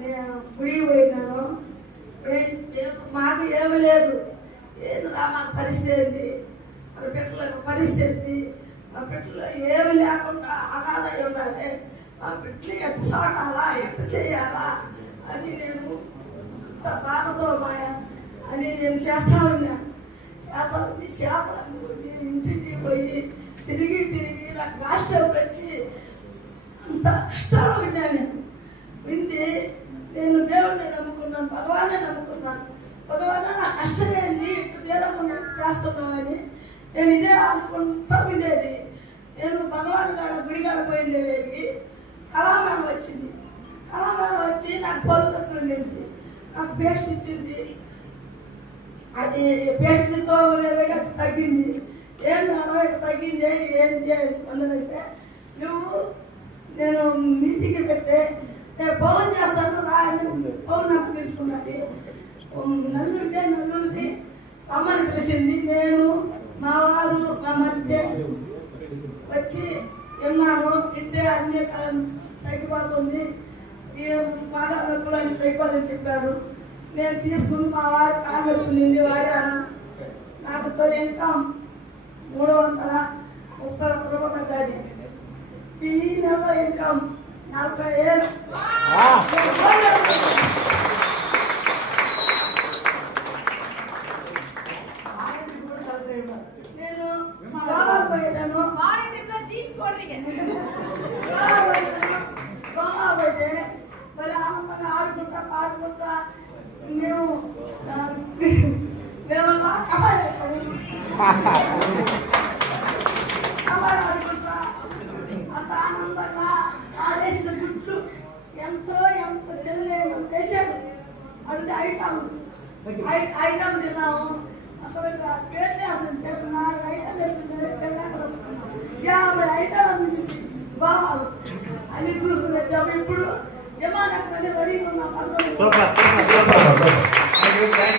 నేను గుడికి పోయినాను. మాకు ఏమి లేదు. ఏదిరా మాకు పరిస్థితి ఏంటి, మా బిడ్డలకు పరిస్థితి, మా బిడ్డలు ఏమి లేకుండా అనాథ ఉండాలి, మా బిడ్డలు ఎట్ట సాగాలా, ఎట్ట చేయాలా అని నేను బాధతో మాయా అని నేను చేస్తా ఉన్నాను. చేపలు ఇంటికి పోయి తిరిగి నాకు కష్టం వచ్చి అంత కష్టాలు ఉన్నాను. విండి నేను దేవుడిని నమ్ముకున్నాను, భగవాన్ని నమ్ముకున్నాను. భగవాన్ నా కష్టం ఏంది, ఇటు చేయడం చేస్తున్నామని నేను ఇదే అనుకుంటా ఉండేది. నేను భగవాన్ కాడ గుడికాడ పోయిండేది. కళామేళ వచ్చింది. కళామేళ వచ్చి నాకు పళ్ళు తప్పులు ఉండేది. నాకు పేస్ట్ ఇచ్చింది. అది పేస్ట్తో తగ్గింది. ఏం నానో ఇట్లా తగ్గింది, ఏం చేయాలంటే నువ్వు నేను మీటింగ్ పెడితే నేను పవన్ చేస్తాను రాని పవన్ నాకు తీసుకున్నది. నలుగురిది రమ్మని పిలిచింది. నేను మా వారు నా మధ్య వచ్చి విన్నాను. ఇంటే అన్ని తగ్గిపోతుంది, బాగా నొప్పులు అన్ని తగ్గిపోదని చెప్పారు. నేను తీసుకుని మా వారు కాలు వచ్చింది వాడాను. నాకు తొలి ఇన్కమ్ 331 రూపాయలు పడ్డది. ఈ నెల ఇన్కమ్ 40,000. నేను గోవా పోయాను. గోవా పోయితే మరి ఆనందంగా ఆడుకుంటా పాడుకుంటా మేము కబడ్డీ ఆడుకుంటా అంత ఆనందంగా ఆడేసిన గుట్లు ఎంత తినలేము చేశారు. అంటే ఐటమ్ తిన్నాము. అసలు పేర్లే అసలు 4 ఐటమ్ వేసుకున్నారు. 50 ఐటమ్ బావాలి అని చూసుకునే జాబ్. ఇప్పుడు ఏమన్నా రెడీగా ఉన్నాం.